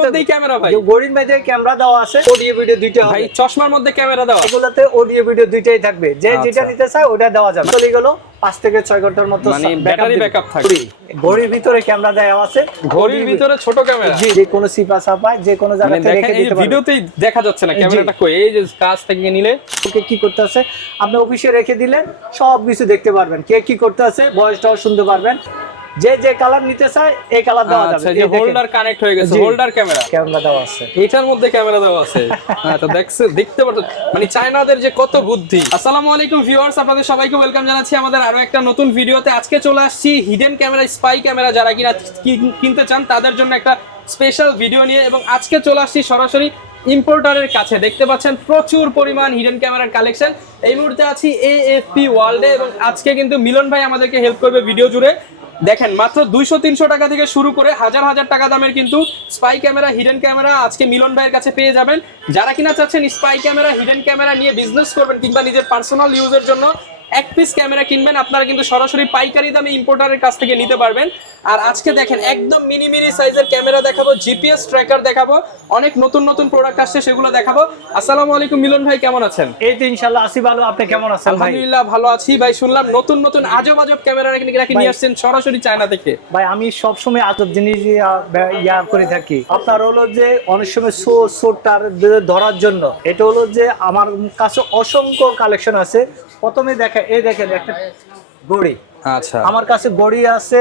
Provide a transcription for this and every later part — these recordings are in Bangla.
মধ্যেই ক্যামেরা ভাই। মধ্যে ক্যামেরা দেওয়া আছে অডিও ভিডিও দুইটা ভাই চশমার মধ্যে ক্যামেরা দেওয়া। এগুলোতে অডিও ভিডিও দুইটাই থাকবে। যে আচ্ছা। যেটা নিতে চায় ওটা দেওয়া যাবে। চলে গেল পাঁচ থেকে ছয় ঘণ্টার মতো মানে দিবে। থাকবে। ঘড়ির ভিতরে ক্যামেরা দেওয়া আছে। ঘড়ির ভিতরে ছোট ক্যামেরা জি যে কোনো সিপা সাপায় যে কোনো মানে জায়গাতে দেখেন রেখে দিতে পারবে। ভিডিওতেই দেখা যাচ্ছে না। ক্যামেরাটা কই। এই যে কাজ থেকে নিলে। ওকে কি করতে আছে? আপনি অফিসে রেখে দিলেন সব কিছু দেখতে পারবেন। কে কি করতে আছে? বয়সটাও শুনতে পারবেন। যে যে কালার নিতে চায় এই কালার দেওয়া আচ্ছা যাবে। যে হোল্ডার কানেক্ট হয়ে গেছে হোল্ডার ক্যামেরা ক্যামেরা দেওয়া আছে। এটার মধ্যে ক্যামেরা দেওয়া আছে। হ্যাঁ তো দেখছে দেখতে পাচ্ছ মানে চায়নাদের যে কত বুদ্ধি। আসসালামু আলাইকুম ভিউয়ার্স আপনাদের সবাইকে ওয়েলকাম জানাচ্ছি আমাদের আরও একটা নতুন ভিডিওতে। আজকে চলে আসছি হিডেন ক্যামেরা স্পাই ক্যামেরা যারা কিনা কিনতে চান তাদের জন্য একটা স্পেশাল ভিডিও নিয়ে। এবং আজকে চলে আসছি সরাসরি ইম্পোর্টারের কাছে। দেখতে পাচ্ছেন প্রচুর পরিমাণ হিডেন ক্যামেরার কালেকশন এই মুহূর্তে আছি এএফপি ওয়ার্ল্ডে এবং আজকে কিন্তু মিলন ভাই আমাদেরকে হেল্প করবে ভিডিও জুড়ে। দেখেন, মাত্র দুইশো, তিনশো টাকা থেকে শুরু করে হাজার হাজার টাকা দামের কিন্তু স্পাই ক্যামেরা হিডেন ক্যামেরা আজকে মিলন ভাইয়ের কাছে পেয়ে যাবেন। যারা কিনা চাচ্ছেন স্পাই ক্যামেরা হিডেন ক্যামেরা নিয়ে বিজনেস করবেন কিংবা নিজের পার্সোনাল ইউজের জন্য এক পিস ক্যামেরা কিনবেন আপনারা কিন্তু সরাসরি পাইকারি দামে ইম্পোর্টারের কাছ থেকে নিতে পারবেন। আর আজকে দেখেন একদম মিনি মিনি সাইজের ক্যামেরা দেখাবো জিপিএস ট্র্যাকার দেখাবো অনেক নতুন নতুন প্রোডাক্ট আসছে সেগুলো দেখাবো। আসসালামু আলাইকুম মিলন ভাই কেমন আছেন? এই তো ইনশাল্লাহ আসি ভালো। আপনি কেমন আছেন ভাই? আলহামদুলিল্লাহ ভালো আছি। ভাই শুনলাম নতুন নতুন আজব আজব ক্যামেরা নাকি নাকি নিয়ে আসছেন সরাসরি চায়না থেকে। ভাই আমি সবসময় আজব জিনিস ইয়া করে থাকি। আপনার হলো যে অনেক সময় শো শোটার ধরার জন্য। এটা হলো যে আমার কাছে অসংখ্য কালেকশন আছে। প্রথমে দেখা এই দেখেন একটা গড়ি। আচ্ছা। আমার কাছে আছে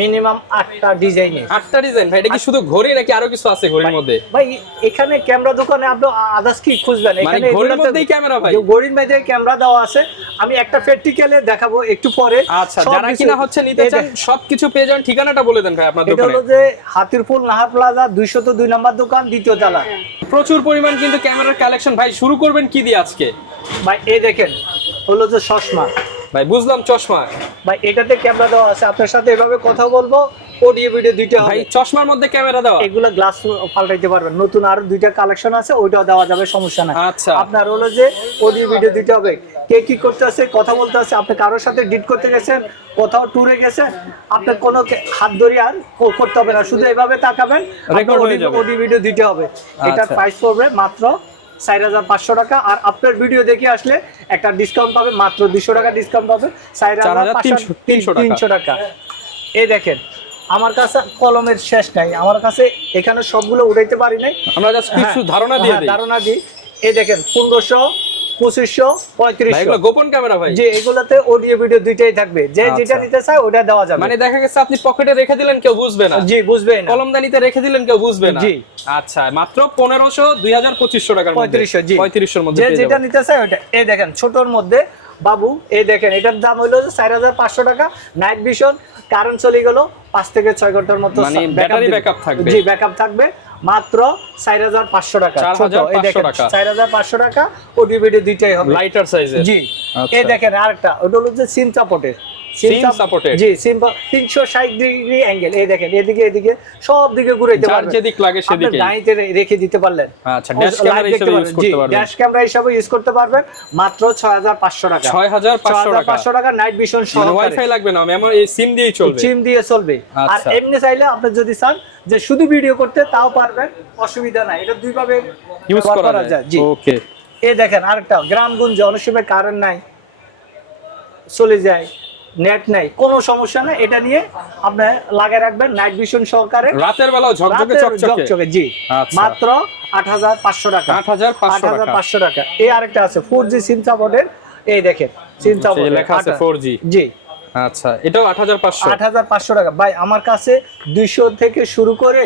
মিনিমাম আটটা ডিজাইনের আটটা ডিজাইন ভাই এটা কি শুধু ঘড়ি নাকি আরও কিছু আছে ঘড়ির মধ্যে? ভাই এখানে ক্যামেরা দোকানে আপনি আদার্স কি খুঁজবেন? মানে এখানে ঘড়ির মধ্যেই ক্যামেরা ভাই? ঘড়ির মধ্যে ক্যামেরা দেওয়া আছে। আমি একটা প্র্যাকটিক্যালে দেখাবো একটু পরে। আচ্ছা যারা কিনা হচ্ছে নিতে চান সবকিছু পেয়ে যান ঠিকানাটা বলে দেন ভাই আপনার এটা হলো যে হাতিরপুল নাহার প্লাজা দুইশত দুই নম্বর দোকান দ্বিতীয় তালা। প্রচুর পরিমাণ কিন্তু ক্যামেরার কালেকশন ভাই শুরু করবেন কি দিয়ে আজকে? ভাই এই দেখেন হলো যে চশমা। ভাই বুঝলাম চশমা। ভাই এটাতে ক্যামেরা দেওয়া আছে। আপনার সাথে এভাবে কথা বলব অডিও ভিডিও দুইটা ভাই চশমার মধ্যে ক্যামেরা দেওয়া। এগুলা গ্লাস পাল্টাইতে পারবেন। নতুন আরও দুইটা কালেকশন আছে ওইটাও দেওয়া যাবে সমস্যা নাই। আচ্ছা। আপনার হলো যে অডিও ভিডিও দিতে হবে। কে কি করতে আছে কথা বলতে আছে আপনি কারোর সাথে ডিট করতে গেছেন কোথাও ট্যুরে গেছেন আপনার কোনো হাত ধরে আর করতে হবে না। শুধু এভাবে তাকাবেন হয়ে। অডিও ভিডিও দিতে হবে। আচ্ছা। প্রাইস পড়বে মাত্র চার হাজার পাঁচশো টাকা আর আপনার ভিডিও দেখে আসলে একটা ডিসকাউন্ট পাবে মাত্র দুশো টাকা ডিসকাউন্ট পাবে চার হাজার তিনশো টাকা। এই দেখেন আমার কাছে কলমের শেষ নাই। আমার কাছে এখানে সবগুলো উঠাইতে পারি নাই। আমরা জাস্ট কিছু হ্যাঁ, ধারণা দিয়ে হ্যাঁ, দিই। ধারণা দিই। এই দেখেন পনেরোশো পঁচিশশো ভাই পঁয়ত্রিশশো গোপন ক্যামেরা ভাই। যে এগুলোতে অডিও ভিডিও দুইটাই থাকবে। যে যেটা আচ্ছা। নিতে চায় ওটা দেওয়া যাবে। মানে দেখা গেছে আপনি পকেটে রেখে দিলেন কেউ বুঝবে না। জি বুঝবেন না। কলমদানিতে রেখে দিলেন কেউ বুঝবে না। জি। আচ্ছা মাত্র পনেরোশো দুই হাজার পঁচিশশো টাকার পঁয়ত্রিশশো জি। পঁয়ত্রিশশোর মধ্যে যে যেটা নিতে চায় ওটা এই দেখেন ছোটর মধ্যে বাবু এই দেখেন এটার দাম হইল যে চার হাজার পাঁচশো টাকা। নাইট ভিশন কারেন্ট চলে গেল পাঁচ থেকে ছয় ঘণ্টার মতো মানে দিবে। backup থাকবে। জি ব্যাকআপ থাকবে। মাত্র চার হাজার পাঁচশো টাকা। এই দেখেন চার হাজার পাঁচশো টাকা দুইটাই হবে। লাইটার সাইজের জি আচ্ছা। এই দেখেন আরেকটা ওটা হলো যে সিম সাপোর্টের জি তিনশো ষাট ডিগ্রি অ্যাঙ্গেল এই দেখেন এদিকে এদিকে সব দিকে ঘুরাইতে যেদিক লাগে সেদিকে ডাইনিতে রেখে দিতে পারলেন। আচ্ছা ড্যাশ ক্যামেরা হিসেবে ইউজ করতে পারবেন। ড্যাশ ক্যামেরা হিসাবে ইউজ করতে পারবেন মাত্র ছয় হাজার পাঁচশো টাকা। নাইট ভিশন মানে ওয়াইফাই লাগবে না এই সিম দিয়েই চলবে। চিম দিয়ে চলবে। আর আচ্ছা। এমনি চাইলে আপনি যদি চান যে শুধু ভিডিও করতে তাও পারবেন অসুবিধা নাই। এটা দুই ভাবে ইউজ করা যায়। জি। ওকে এই দেখেন আরেকটা গ্রামগঞ্জে অনেক সময় কারেন্ট নাই চলে যায় নেট নাই কোনো সমস্যা নাই। এটা নিয়ে আপনি লাগিয়ে রাখবেন নাইট ভিশন সহকারে। রাতের বেলাও ঝকঝকে চকচকে। জি। আচ্ছা। মাত্র আট হাজার পাঁচশো টাকা। 8,500 টাকা। এই আরেকটা আছে ফোর জি সিম সাপোর্টের এই দেখেন সিম এই লেখা আছে সাপোর্ট 4G জি। আচ্ছা এটাও আট হাজার পাঁচশো? আট হাজার পাঁচশো টাকা। ভাই আমার কাছে দুইশো থেকে শুরু করে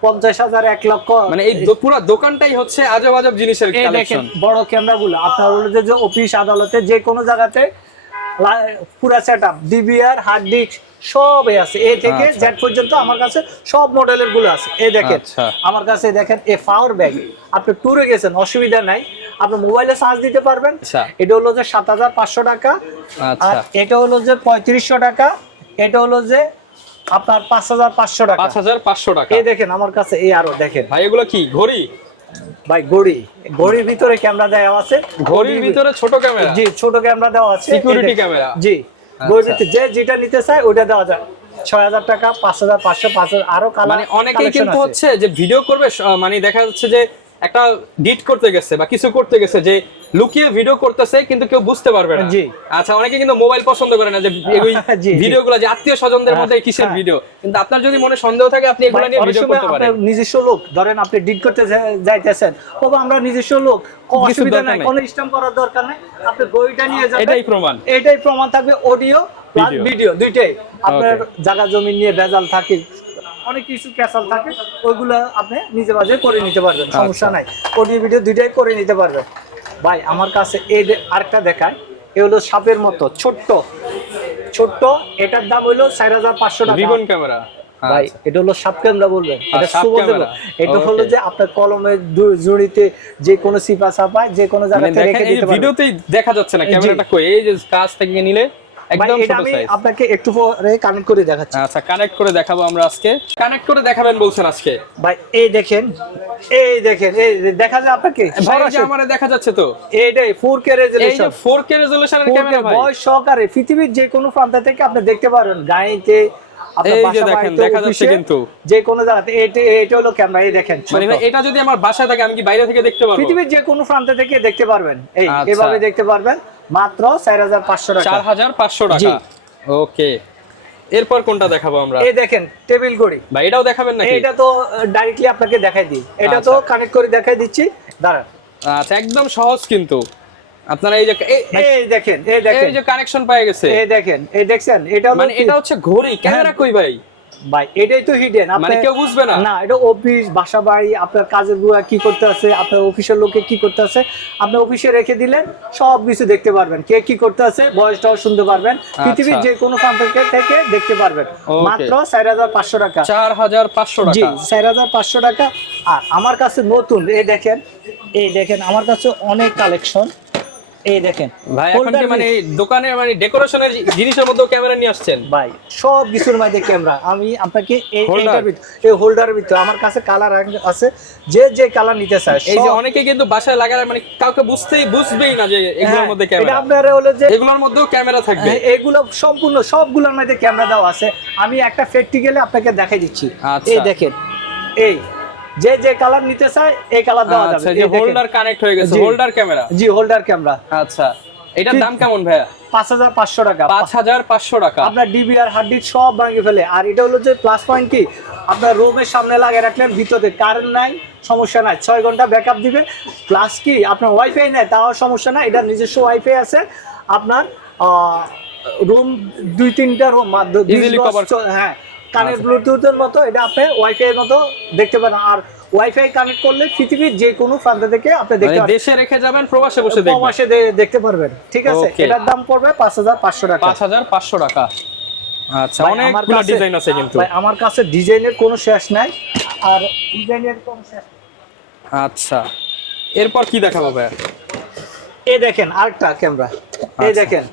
পঞ্চাশ হাজার এক লক্ষ মানে এই পুরো দোকানটাই হচ্ছে আজব আজব জিনিসের কালেকশন বড় ক্যামেরা গুলো আপনার হলো যে- যে অফিস আদালতে যে কোনো জায়গাতে পুরা set up DVR hard disk সবই আছে। এ থেকে আচ্ছা। জেড পর্যন্ত আমার কাছে সব মডেলেরগুলো আছে। এই দেখেন আচ্ছা। আমার কাছে দেখেন এ পাওয়ার ব্যাগ আপনি ট্যুরে গেছেন অসুবিধা নাই। আপনি মোবাইলে চার্জ দিতে পারবেন। আচ্ছা। এটা হলো যে সাত হাজার পাঁচশো টাকা। আচ্ছা। আর এটা হলো যে পঁয়ত্রিশশো টাকা। এটা হলো যে আপনার পাঁচ হাজার পাঁচশো টাকা। পাঁচ হাজার পাঁচশো টাকা। এই দেখেন আমার কাছে এই আরও দেখেন। ভাই এগুলো কি ঘড়ি? ভাই ঘড়ি। ঘড়ির ভিতরে ক্যামেরা দেওয়া আছে। ঘড়ির ভিতরে ছোট ক্যামেরা জি ছোট ক্যামেরা দেওয়া আছে। সিকিউরিটি ক্যামেরা জি। আচ্ছা। ঘড়িতে যে যেটা নিতে চায় ওটা দেওয়া যায় ছয় হাজার টাকা পাঁচ হাজার পাঁচশো পাঁচ হাজার আরও কালার মানে অনেকেই কিন্তু হচ্ছে যে ভিডিও করবে মানে দেখা যাচ্ছে যে একটা ডিট করতে গেছে বা কিছু করতে গেছে যে লুকিয়ে ভিডিও করতেছে কিন্তু কেউ বুঝতে পারবে না জি। আচ্ছা অনেকে কিন্তু মোবাইল পছন্দ করে না যে ওই। ভিডিওগুলো যে আত্মীয় স্বজনদের মধ্যে হ্যাঁ, কিসের হ্যাঁ। ভিডিও কিন্তু আপনার যদি মনে সন্দেহ থাকে আপনি এগুলো নিয়ে ভিডিও করতে পারেন নিজস্ব লোক ধরেন আপনি ডিট করতে যাইতেছেন তবে আমরা নিজস্ব লোক অসুবিধা নাই। কোনো স্ট্যাম্প করার দরকার নাই আপনি বইটা নিয়ে যাবেন এটাই প্রমাণ এটাই প্রমাণ থাকবে অডিও প্লাস ভিডিও দুইটাই আপনার জায়গা জমি নিয়ে ভেজাল থাকে অনেক কিছু ক্যাসাল থাকে ওইগুলো আপনি নিজে বাজে করে নিতে পারবেন আচ্ছা। সমস্যা নাই। অডিও ভিডিও দুইটাই করে নিতে পারবেন। ভাই আমার কাছে এই আরেকটা দেখায় এ হলো সাপের মতো ছোট্ট। ছোট্ট এটার দাম হলো চার হাজার পাঁচশো টাকা। Ribbon camera. ভাই এটা হলো সাপ ক্যামেরা বলবেন। এটা সাপ সুবল এটা হলো যে আপনার কলমের দু- জুড়িতে যে কোনো সিপা সাপায় যে কোনো মানে জায়গাতে রেখে দিতে ভিডিওতেই দেখা যাচ্ছে না। ক্যামেরাটা কই? এই যে কাছ থেকে নিলে একদম ছোট সাইজ আপনাকে একটু পরে কানেক্ট করে দেখাচ্ছি। আচ্ছা কানেক্ট করে দেখাবো আমরা আজকে। কানেক্ট করে দেখাবেন বলছেন আজকে। ভাই এই দেখেন এই দেখেন এই দেখা যায় আপনাকে ভাই যে আমারে দেখা যাচ্ছে তো। এইটাই 4K এই যে 4K রেজোলিউশনের ক্যামেরা ভাই। বয়স সহকারে পৃথিবীর যে কোনো প্রান্ত থেকে আপনি দেখতে যে। যে কোনো জায়গাতে এটা হলো ক্যামেরা এই দেখেন মানে এটা যদি আমার বাসায় থাকে আমি কি বাইরে থেকে দেখতে পারব? পৃথিবীর যে কোনো প্রান্ত থেকে দেখতে পারবেন। এই আচ্ছা। এভাবে দেখতে পারবেন। মাত্র চার হাজার পাঁচশো টাকা। চার হাজার পাঁচশো জি। টাকা ওকে। এরপর কোনটা দেখাবো আমরা? এই দেখেন টেবিল ঘড়ি। ভাই এটাও দেখাবেন নাকি? এটা তো ডাইরেক্টলি আপনাকে দেখাই দিই। এটা তো আচ্ছা। কানেক্ট করে দেখাই দিচ্ছি। দাঁড়ান। আচ্ছা একদম সহজ কিন্তু। আপনারা এই যে এই- দেখেন এই দেখেন। এই যে কানেকশন পাই গেছে। এই দেখেন এই দেখছেন এটা মানে এটা হচ্ছে ঘড়ি ক্যামেরা কই ভাই? ভাই এটাই তো হিডেন মানে কেউ বুঝবে না। না এটা অফিস বাসা বাড়ি আপনার কাজের বুয়া কি করতে আছে আপনার অফিসের লোকে কি করতে আছে আপনি অফিসে রেখে দিলেন সব কিছু দেখতে পারবেন। কে কি করতে আছে বয়সটাও শুনতে পারবেন। পৃথিবীর যে কোনো প্রান্ত থেকে থেকে দেখতে পারবেন। মাত্র চার হাজার পাঁচশো টাকা। চার হাজার পাঁচশো জি চার হাজার পাঁচশো টাকা। আর আমার কাছে নতুন এই দেখেন এই দেখেন আমার কাছে অনেক কালেকশন এই দেখেন ভাই এখন কি মানে দোকানে মানে ডেকোরেশনের জিনিসের মধ্যেও ক্যামেরা নিয়ে আসছেন? ভাই সব কিছুর মধ্যে ক্যামেরা আমি আপনাকে এই ভিতর- এই হোল্ডারের ভিতরে আমার কাছে কালার আছে। যে যে কালার নিতে চায় এই যে অনেকে কিন্তু বাসায় লাগালে মানে কাউকে বুঝতেই বুঝবেই না যে এগুলোর হ্যাঁ, মধ্যে এটা ক্যামেরা আপনার হলো যে এগুলোর মধ্যেও ক্যামেরা থাকবে। হ্যাঁ, এগুলো সম্পূর্ণ সবগুলোর মধ্যে ক্যামেরা দেওয়া আছে। আমি একটা প্র্যাকটিক্যালে আপনাকে দেখাই দিচ্ছি। আচ্ছা। এই দেখেন এই যে যে কালার নিতে চায় এই কালার দেওয়া যাবে। আচ্ছা যে হোল্ডার কানেক্ট হয়ে গেছে হোল্ডার ক্যামেরা জি হোল্ডার ক্যামেরা আচ্ছা এটার দাম কেমন ভাইয়া? পাঁচ হাজার পাঁচশো টাকা। পাঁচ হাজার পাঁচশো টাকা। আপনার ডিবিআর হার্ড সব ভাঙে ফেলে। আর এটা হলো যে প্লাস পয়েন্ট কি? আপনার রুমের সামনে লাগিয়ে রাখলেন ভিতরে কারেন্ট নাই সমস্যা নাই। ছয় ঘণ্টা ব্যাকআপ দিবে। প্লাস কি আপনার ওয়াইফাই নাই তাও সমস্যা নাই। এটা নিজস্ব ওয়াইফাই আছে। আপনার রুম দুই তিনটা রুম হ্যাঁ কানের আচ্ছা। ব্লুটুথের মতো এটা আপনি ওয়াইফাই এর মতো দেখতে পারেন। আর ওয়াইফাই কানেক্ট করলে পৃথিবীর যে কোনো প্রান্ত থেকে আপনি দেখতে মানে পারবেন দেশে রেখে যাবেন প্রবাসে বসে দেখবেন। প্রবাসে দেখতে পারবেন। ঠিক আছে? এটার দাম পড়বে পাঁচ হাজার পাঁচশো টাকা। পাঁচ হাজার পাঁচশো টাকা। আচ্ছা ভাই, অনেকগুলো ডিজাইন আছে কিন্তু। ভাই, আমার কাছে ডিজাইনের কোনো শেষ নাই। আর ডিজাইনের কোনো শেষ আচ্ছা। এরপর কি দেখাবো ভাইয়া এই দেখেন আরেকটা ক্যামেরা। এই আচ্ছা। দেখেন।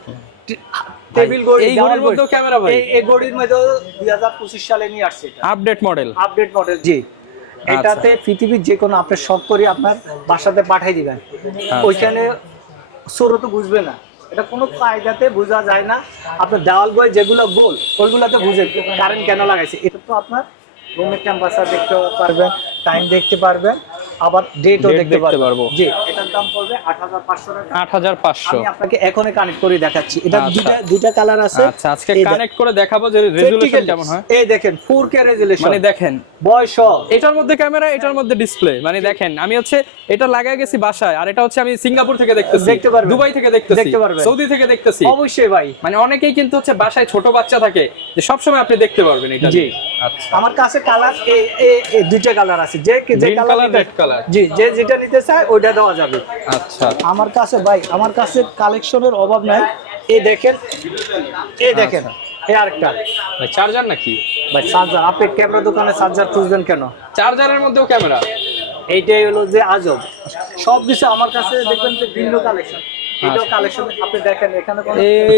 টেবিল ঘড়ি এই ঘড়ির মধ্যেও ক্যামেরা ভাই। এই ঘড়ির মধ্যে দুই হাজার পঁচিশ সালে নিয়ে আসছে এটা। আপডেট মডেল আপডেট মডেল জি। আচ্ছা। এটাতে পৃথিবীর যে কোনো আপনি শখ করে আপনার বাসাতে পাঠিয়ে দিবেন। আচ্ছা। ওইখানে সরো তো বুঝবে না। এটা কোনো কায়দাতে বোঝা যায় না। আপনার দেওয়াল বই যেগুলো গোল ওইগুলোতে বুঝে কারেন্ট কেন লাগাইছে। এটা তো আপনার রুমের টেম্পারেচার দেখতে পারবেন টাইম দেখতে পারবেন আবার ডেটও দেখতে। পারব। জি। এটার দাম পড়বে আট হাজার পাঁচশো টাকা। আট হাজার পাঁচশো। আমি আপনাকে এখনই কানেক্ট করে দেখাচ্ছি। এটা আচ্ছা। দুইটা দুইটা কালার আছে। আচ্ছা আজকে কানেক্ট করে দেখাবো যে রেজুলেশন কেমন হয়। এই দেখেন 4K রেজুলেশন মানে দেখেন বয়স এটার মধ্যে ক্যামেরা এটার মধ্যে ডিসপ্লে মানে দেখেন আমি হচ্ছে এটা লাগাই গেছি বাসায় আর এটা হচ্ছে আমি সিঙ্গাপুর থেকে দেখতেছি দেখতে পারবেন। দুবাই থেকে দেখতেছি দেখতে পারবেন। সৌদি থেকে দেখতেছি। অবশ্যই ভাই। মানে অনেকেই কিন্তু হচ্ছে বাসায় ছোট বাচ্চা থাকে যে সবসময় আপনি দেখতে পারবেন এটা জি। আচ্ছা। আমার কাছে কালার এই দুইটা কালার আছে। যে যে কালার red color। জি যে যেটা নিতে চায় ওইটা দেওয়া যাবে। আচ্ছা। আমার কাছে ভাই আমার কাছে কালেকশনের অভাব নাই। এ দেখেন এ দেখেন এই আরেকটা। ভাই চার্জার নাকি? ভাই চার্জার আপনি ক্যামেরা দোকানে চার্জার খুঁজবেন কেন? চার্জারের মধ্যেও ক্যামেরা? এইটাই হলো যে আজব। সব কিছু আমার কাছে দেখবেন যে ভিন্ন কালেকশন আচ্ছা।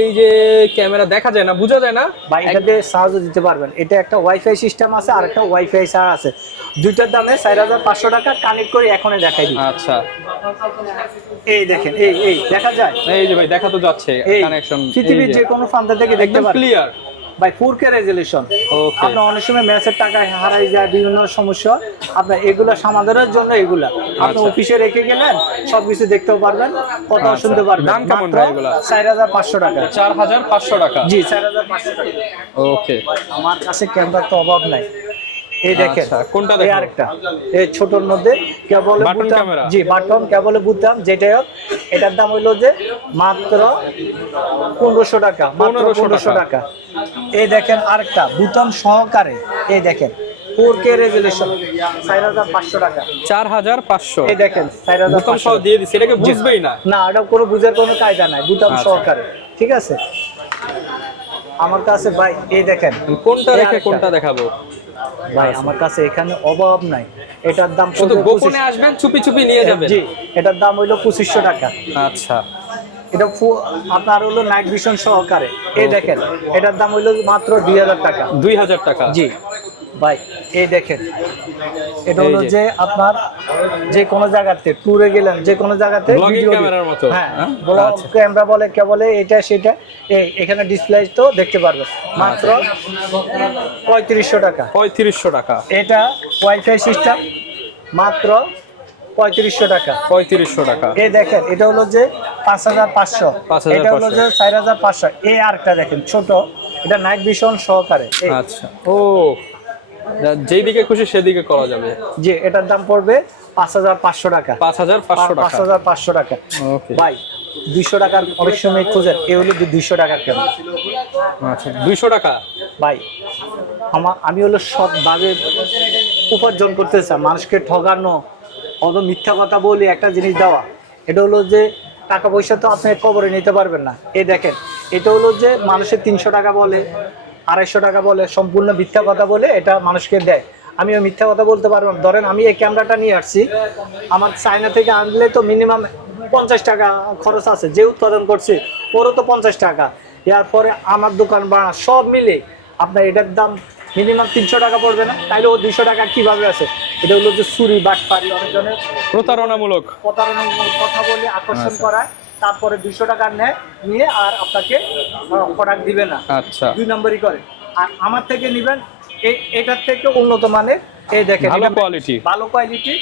এই যে ক্যামেরা দেখা যায় না বোঝা যায় না? ভাই এটাতে সাহায্য দিতে পারবেন। এটা একটা ওয়াইফাই সিস্টেম আছে আর একটা ওয়াইফাই ছাড়া আছে। দুইটার দামে চার হাজার পাঁচশো টাকা কানেক্ট করে এখনই দেখাই দিই। আচ্ছা। এই দেখেন এই এই দেখা যায়? এই যে ভাই দেখা তো যাচ্ছে কানেকশন পৃথিবীর যে। কোনো প্রান্ত থেকে দেখতে পারেন clear by four K resolution. আপনার অনেক সময় ম্যাচের টাকা হারাই যায় বিভিন্ন সমস্যা আপনার এগুলো সমাধানের জন্য এগুলা আপনি আচ্ছা। অফিসে রেখে গেলেন সবকিছু দেখতেও পারবেন কথাও আচ্ছা। শুনতে পারবেন দাম কেমন ভাই এগুলা? চার হাজার পাঁচশো টাকা চার হাজার পাঁচশো টাকা জি টাকা ওকে আমার কাছে ক্যামেরার তো অভাব নাই এই দেখেন আচ্ছা, কোনটা দেখব? আরেকটা এই ছোটর মধ্যে কেবল Button camera? জি বাটন কেবল বুঝতাম যেটাই হোক এটার দাম হইল যে মাত্র পনেরোশো টাকা মাত্র 1500 পনেরোশো টাকা। এই দেখেন আরেকটা বুতাম সহকারে এই দেখেন। ফোর কে রেজলিউশন চার হাজার পাঁচশো টাকা। চার হাজার পাঁচশো। এই দেখেন চার হাজার সহ দিয়ে দিচ্ছে এটাকে বুঝবেই না। না এটা কোনো বুঝার কোনো কায়দা নাই বুতাম আচ্ছা। সহকারে ঠিক আছে? আমার কাছে ভাই এই দেখেন কোনটা রেখে কোনটা দেখাবো? ভাই আমার কাছে এখানে অভাব নাই। এটার দাম শুধু গোপনে আসবেন চুপি চুপি নিয়ে যাবেন। জি এটার দাম হইল পঁচিশশো টাকা। আচ্ছা। এটা আপনার হলো নাইট ভিশন সহকারে। এই দেখেন এটার দাম হইল মাত্র দুই হাজার টাকা। দুই হাজার টাকা। জি। ভাই এই দেখেন এটা হলো যে। আপনার যে কোনো জায়গাতে ট্যুরে গেলেন যে কোনো জায়গাতে মতো, হ্যাঁ? আচ্ছা। ক্যামেরা বলে কে বলে এটা সেটা এই এখানে ডিসপ্লে তো দেখতে পারবেন। মাত্র পঁয়ত্রিশশো টাকা। পঁয়ত্রিশশো টাকা। এটা ওয়াইফাই সিস্টেম মাত্র পঁয়ত্রিশশো টাকা। পঁয়ত্রিশশো টাকা। এই দেখেন এটা হলো যে পাঁচ হাজার পাঁচশো। 5,500 এটা হলো যে চার হাজার পাঁচশো। এই আরেকটা দেখেন ছোট। এটা নাইট ভিশন সহকারে। আচ্ছা। ও যেই দিকে খুশি সেদিকে করা যাবে। যে এটার দাম পড়বে পাঁচ হাজার পাঁচশো টাকা। পাঁচ হাজার পাঁচশো পাঁচ হাজার পাঁচশো টাকা। ওকে। ভাই দুইশো টাকার অনেক সময় খোঁজেন। এ হলো দুইশো টাকার কেন? আচ্ছা দুইশো টাকা? ভাই আমার আমি হলো সৎভাবে উপার্জন করতে চাই মানুষকে ঠগানো অত মিথ্যা কথা বলি একটা জিনিস দেওয়া। এটা হলো যে টাকা পয়সা তো আপনি কবরে নিতে পারবেন না। এই দেখেন, এটা হলো যে মানুষের তিনশো টাকা বলে, আড়াইশো টাকা বলে, সম্পূর্ণ মিথ্যা কথা বলে এটা মানুষকে দেয়। আমি মিথ্যা কথা বলতে পারব না। ধরেন আমি এই ক্যামেরাটা নিয়ে আসছি, আমার চায়না থেকে আনলে তো মিনিমাম পঞ্চাশ টাকা খরচ আছে, যে উৎপাদন করছে, ওরও তো পঞ্চাশ টাকা। এর পরে আমার দোকান বা সব মিলে আপনার এটার দাম মিনিমাম তিনশো টাকা পড়বে না। তাইলে ও দুইশো টাকা কীভাবে আছে? এটা হলো যে চুরি বাটপারি অনেকজনের প্রতারণামূলক। প্রতারণামূলক কথা বলে আকর্ষণ করা করায়। তারপরে দুইশো টাকা নেয় নিয়ে আর আপনাকে প্রোডাক্ট দিবে না। আচ্ছা। দুই নম্বরই করে। আর আমার থেকে নিবেন এই- এটার থেকে উন্নত মানের এই দেখেন ভালো কোয়ালিটি ভালো কোয়ালিটি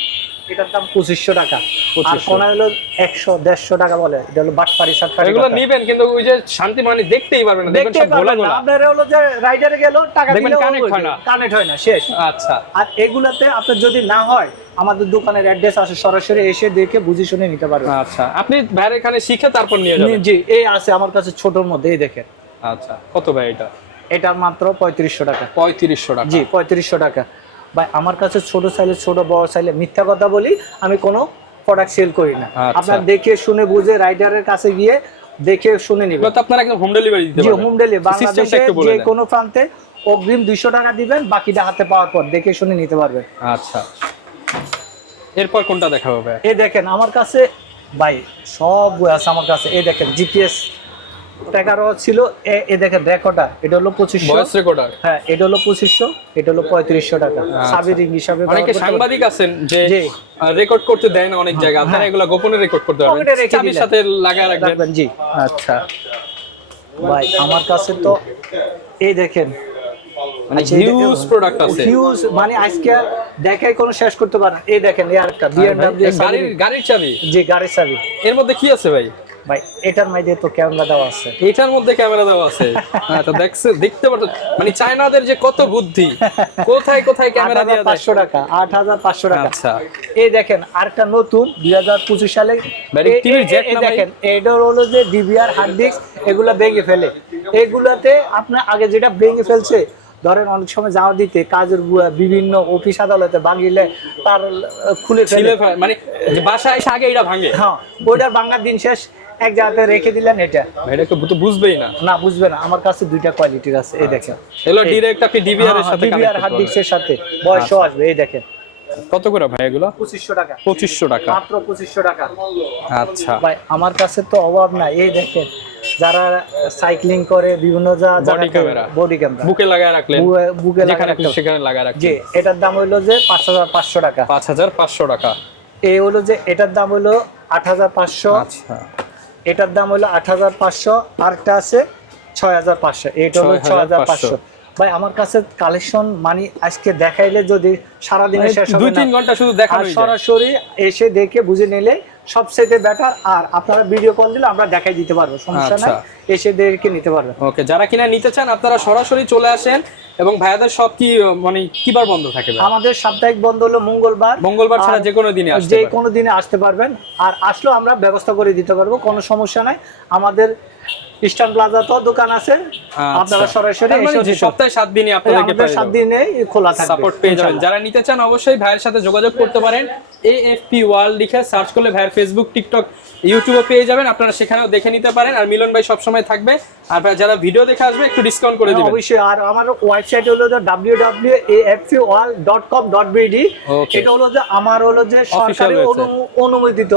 এটার দাম পঁচিশশো টাকা। আর 2500 কোনা হলো একশো দেড়শো টাকা বলে। এটা হলো বাটপারি সাতপারি এগুলো নিবেন কিন্তু ওই যে শান্তি মানে দেখতেই পারবেন না। দেখতে পারবেন না। আপনার হলো যে রাইডারে গেল টাকা দিলেও connect হয় না। কানেক্ট হয় না শেষ। আচ্ছা। আর এগুলাতে আপনার যদি না হয় আমাদের দোকানের অ্যাড্রেস আছে সরাসরি এসে দেখে বুঝে শুনে নিতে পারবেন। আচ্ছা। আপনি ভাইয়ের এখানে শিখে তারপর নিয়ে যাবেন? জি এই আছে আমার কাছে ছোটর মধ্যে এই দেখেন। আচ্ছা। কত ভাই এটা? এটার মাত্র পঁয়ত্রিশশো টাকা। পঁয়ত্রিশশো টাকা। জি পঁয়ত্রিশশো টাকা। ভাই আমার কাছে ছোট চাইলে ছোট বড় সাইলে মিথ্যা কথা বলি আমি কোনো প্রোডাক্ট সেল করি না। আচ্ছা। আপনার দেখে শুনে বুঝে রাইডারের কাছে গিয়ে দেখে শুনে নেবেন। আপনারা একদম হোম ডেলিভারি দিতে পারবেন। হোম ডেলিভারি বাংলাদেশে যে কোনো প্রান্তে অগ্রিম দুইশো টাকা দিবেন বাকিটা হাতে পাওয়ার পর দেখে শুনে নিতে পারবেন। আচ্ছা। এরপর কোনটা দেখাবো ভাই? এই দেখেন আমার কাছে ভাই সব আছে আমার কাছে। এই দেখেন জিপিএস ছিল এ- এ দেখেন রেকর্ডার এটা হলো পঁচিশশো। ভয়েস রেকর্ডার হ্যাঁ এটা হলো পঁচিশশো এটা হলো পঁয়ত্রিশশো টাকা। আচ্ছা। সাবিরিং হিসাবে অনেকে সাংবাদিক আছেন যে রেকর্ড করতে দেয় না অনেক জায়গায়। আপনারা হ্যাঁ। এগুলো গোপনে রেকর্ড করতে পারবেন। চাবির সাথে লাগায় রাখবেন। জি। আচ্ছা। ভাই আমার কাছে তো এই দেখেন মানে আচ্ছা, হিউজ প্রোডাক্ট আছে। হিউজ মানে আজকে দেখাই কোনো শেষ করতে পারেন এই দেখেন এই আরেকটা বিএমডব্লিউ গাড়ির গাড়ির চাবি? জি গাড়ির চাবি। এর মধ্যে কি আছে ভাই? ভাই এটার মধ্যে তো ক্যামেরা দেওয়া আছে। এটার মধ্যে ক্যামেরা দেওয়া আছে। হ্যাঁ তো দেখছে দেখতে পারতো মানে চায়নাদের যে কত বুদ্ধি কোথায় কোথায় ক্যামেরা টাকা আট হাজার পাঁচশো টাকা। আচ্ছা। এই দেখেন আরেকটা নতুন দুই হাজার পঁচিশ সালে ভাই, এ- TV র এ- jet এ না দেখেন এটার হলো যে ডিবিআর হার্ড ডিস্ক এগুলা ভেঙে ফেলে। এগুলাতে আপনার আগে যেটা ভেঙে ফেলছে ধরেন অনেক সময় যাওয়া দিতে কাজের বিভিন্ন অফিস আদালতে ভাঙিলে তার খুলে ফেলে। ফেলে, মানে বাসায় এসে আগে এটা ভাঙে। হ্যাঁ ওইটার ভাঙার দিন শেষ। এক জায়গাতে রেখে দিলেন এটা। ভাই এটা তো বুঝবেই না। না বুঝবে না। আমার কাছে দুইটা কোয়ালিটির আছে এই দেখেন। এগুলো ডিরেক্ট আপনি ডিভিআর এর সাথে ডিবিআর হার্ড ডিস্কের সাথে। বয়সও আসবে এই দেখেন। কত করে ভাই এগুলো? পঁচিশশো টাকা। পঁচিশশো টাকা। মাত্র পঁচিশশো টাকা। আচ্ছা। ভাই আমার কাছে তো অভাব নাই। এই দেখেন যারা সাইক্লিং করে বিভিন্ন Body camera। বডি ক্যামেরা বুকে লাগায় রাখলেন। বুকে লাগানো খুশি সেখানে লাগায় যে রাখলেন এটার দাম হইল যে পাঁচ হাজার পাঁচশো টাকা। পাঁচ হাজার পাঁচশো টাকা। এই হলো যে এটার দাম হাজার পাঁচশো। আচ্ছা। এটার দাম হলো আট হাজার পাঁচশো আরেকটা আছে ছয় হাজার পাঁচশো। এটা হলো ছয় হাজার পাঁচশো। ভাই আমার কাছে কালেকশন মানে আজকে দেখাইলে যদি সারাদিনে শেষ হবে দুই তিন ঘণ্টা শুধু দেখানো সরাসরি এসে দেখে বুঝে নিলে সব সেটে বেটার আর আপনারা ভিডিও কল দিলে আমরা দেখাই দিতে পারব সমস্যা নাই। আচ্ছা। এসে দেখে নিতে পারবেন। ওকে যারা কিনা নিতে চান আপনারা সরাসরি চলে আসেন। এবং ভাইয়াদের সব কি মানে কিবার বন্ধ থাকে আমাদের সাপ্তাহিক বন্ধ হলো মঙ্গলবার। মঙ্গলবার ছাড়া যে কোনো দিনে আসতে যে কোনো দিনে আসতে পারবেন। আর আসলেও আমরা ব্যবস্থা করে দিতে পারব কোনো সমস্যা নাই। আমাদের ইস্টার্ন প্লাজা তো দোকান আছে। আপনারা আচ্ছা। সরাসরি তার মানে সপ্তাহে সাত দিনই আপনাদেরকে সাত দিনে খোলা থাকবে। সাপোর্ট পেয়ে যাবেন। যারা নিতে চান অবশ্যই ভাইয়ের সাথে যোগাযোগ করতে পারেন। এএফপি ওয়ার্ল্ড লিখে সার্চ করলে ভাইয়ের ফেসবুক টিকটক ইউটিউবে পেয়ে যাবেন। আপনারা সেখানেও দেখে নিতে পারেন। আর মিলন ভাই সবসময় থাকবে। আর যারা ভিডিও দেখে আসবে একটু ডিসকাউন্ট করে হ্যাঁ, দিবেন। অবশ্যই। আর আমার ওয়েবসাইট হলো যে www.afpwall.com.bd এটা হলো যে আমার হলো যে সরকারি অনুমোদিত।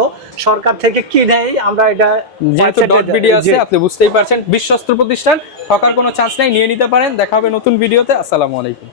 সরকার থেকে কি নেই আমরা এটা যেহেতু বিডি আছে আপনি বুঝতেই পারছেন, বিশ্বস্ত প্রতিষ্ঠান, ঠকার কোনো চান্স নেই, নিয়ে নিতে পারেন, দেখা হবে নতুন ভিডিওতে আসসালামু আলাইকুম।